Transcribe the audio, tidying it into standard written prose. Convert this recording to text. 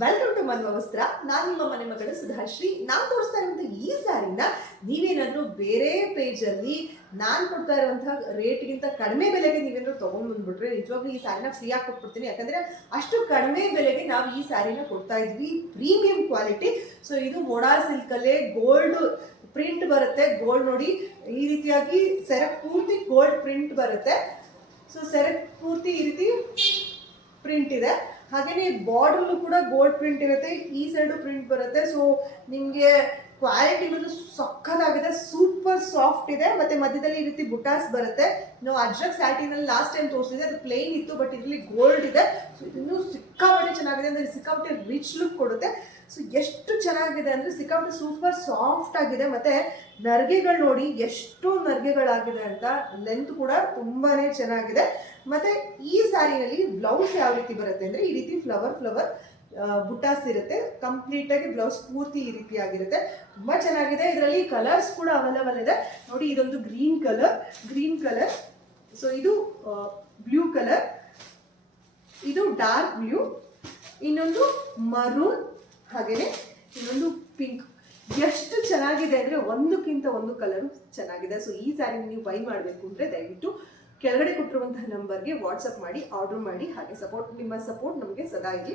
Welcome to ಮನ್ವ ವಸ್ತ್ರ. ನಾನು ನಿಮ್ಮ ಮನೆ ಮಗಳು ಸುಧಾಶ್ರೀ. ನಾನು ತೋರಿಸ್ತಾ ಇರುವಂತಹ ಈ ಸ್ಯಾರಿನ ನೀವೇನಾದ್ರೂ ಬೇರೆ ಪೇಜಲ್ಲಿ ನಾನು ಕೊಡ್ತಾ ಇರುವಂತಹ ರೇಟ್ಗಿಂತ ಕಡಿಮೆ ಬೆಲೆಗೆ ನೀವೇನಾದ್ರು ತೊಗೊಂಡ್ಬಂದ್ಬಿಟ್ರೆ ನಿಜವಾಗ್ಲೂ ಈ ಸ್ಯಾರಿನ ಫ್ರೀಯಾಗಿ ಕೊಟ್ಬಿಡ್ತೀನಿ. ಯಾಕಂದರೆ ಅಷ್ಟು ಕಡಿಮೆ ಬೆಲೆಗೆ ನಾವು ಈ ಸ್ಯಾರಿನ ಕೊಡ್ತಾ ಇದ್ವಿ, ಪ್ರೀಮಿಯಂ ಕ್ವಾಲಿಟಿ. ಸೊ ಇದು ಮೋಡಾ ಸಿಲ್ಕಲ್ಲೇ ಗೋಲ್ಡ್ ಪ್ರಿಂಟ್ ಬರುತ್ತೆ. ಗೋಲ್ಡ್ ನೋಡಿ, ಈ ರೀತಿಯಾಗಿ ಸೆರಗ್ ಪೂರ್ತಿ ಗೋಲ್ಡ್ ಪ್ರಿಂಟ್ ಬರುತ್ತೆ. ಸೊ ಸೆರಗ್ ಪೂರ್ತಿ ಈ ರೀತಿ ಪ್ರಿಂಟ್ ಇದೆ. ಹಾಗೇನೆ ಬಾರ್ಡರ್ಲು ಕೂಡ ಗೋಲ್ಡ್ ಪ್ರಿಂಟ್ ಇರುತ್ತೆ, ಈ ಸೈಡು ಪ್ರಿಂಟ್ ಬರುತ್ತೆ. ಸೊ ನಿಮಗೆ ಕ್ವಾಲಿಟಿ ಬಂದು ಸಕ್ಕತ್ತಾಗಿದೆ, ಸೂಪರ್ ಸಾಫ್ಟ್ ಇದೆ. ಮತ್ತೆ ಮಧ್ಯದಲ್ಲಿ ಈ ರೀತಿ ಬುಟಾಸ್ ಬರುತ್ತೆ. ನಾವು ಅಜ್ರಕ್ ಸ್ಯಾಟಿನಲ್ಲಿ ಲಾಸ್ಟ್ ಟೈಮ್ ತೋರಿಸಿದೆ, ಅದು ಪ್ಲೇನ್ ಇತ್ತು, ಬಟ್ ಇದರಲ್ಲಿ ಗೋಲ್ಡ್ ಇದೆ. ಸೊ ಇದನ್ನು ಸಿಕ್ಕಾಪಟ್ಟೆ ಚೆನ್ನಾಗಿದೆ, ಅಂದರೆ ಸಿಕ್ಕಾಪಟ್ಟೆ ರಿಚ್ ಲುಕ್ ಕೊಡುತ್ತೆ. ಸೊ ಎಷ್ಟು ಚೆನ್ನಾಗಿದೆ ಅಂದರೆ ಸಿಕ್ಕಾಪಟ್ಟೆ ಸೂಪರ್ ಸಾಫ್ಟ್ ಆಗಿದೆ. ಮತ್ತೆ ನರ್ಗೆಗಳು ನೋಡಿ ಎಷ್ಟು ನರ್ಗೆಗಳಾಗಿದೆ ಅಂತ, ಲೆಂತ್ ಕೂಡ ತುಂಬಾನೇ ಚೆನ್ನಾಗಿದೆ. ಮತ್ತೆ ಈ ಸ್ಯಾರಿನಲ್ಲಿ ಬ್ಲೌಸ್ ಯಾವ ರೀತಿ ಬರುತ್ತೆ ಅಂದರೆ ಈ ರೀತಿ ಫ್ಲವರ್ ಬುಟ್ಟಾಸ್ ಇರುತ್ತೆ. ಕಂಪ್ಲೀಟ್ ಆಗಿ ಬ್ಲೌಸ್ ಪೂರ್ತಿ ಈ ರೀತಿ ಆಗಿರುತ್ತೆ, ತುಂಬಾ ಚೆನ್ನಾಗಿದೆ. ಇದರಲ್ಲಿ ಕಲರ್ಸ್ ಕೂಡ ಅವೈಲೇಬಲ್ ಇದೆ ನೋಡಿ. ಇದೊಂದು ಗ್ರೀನ್ ಕಲರ್, ಸೊ ಇದು ಬ್ಲೂ ಕಲರ್, ಇದು ಡಾರ್ಕ್ ಬ್ಲೂ, ಇನ್ನೊಂದು ಮರೂನ್, ಹಾಗೇನೆ ಇನ್ನೊಂದು ಪಿಂಕ್. ಎಷ್ಟು ಚೆನ್ನಾಗಿದೆ ಅಂದರೆ ಒಂದಕ್ಕಿಂತ ಒಂದು ಕಲರು ಚೆನ್ನಾಗಿದೆ. ಸೊ ಈ ಸ್ಯಾರಿ ನೀವು ಬೈ ಮಾಡಬೇಕು ಅಂದರೆ ದಯವಿಟ್ಟು ಕೆಳಗಡೆ ಕೊಟ್ಟಿರುವಂತಹ ನಂಬರ್ಗೆ ವಾಟ್ಸಪ್ ಮಾಡಿ ಆರ್ಡರ್ ಮಾಡಿ. ಹಾಗೆ ನಿಮ್ಮ ಸಪೋರ್ಟ್ ನಮಗೆ ಸದಾ ಇರಲಿ.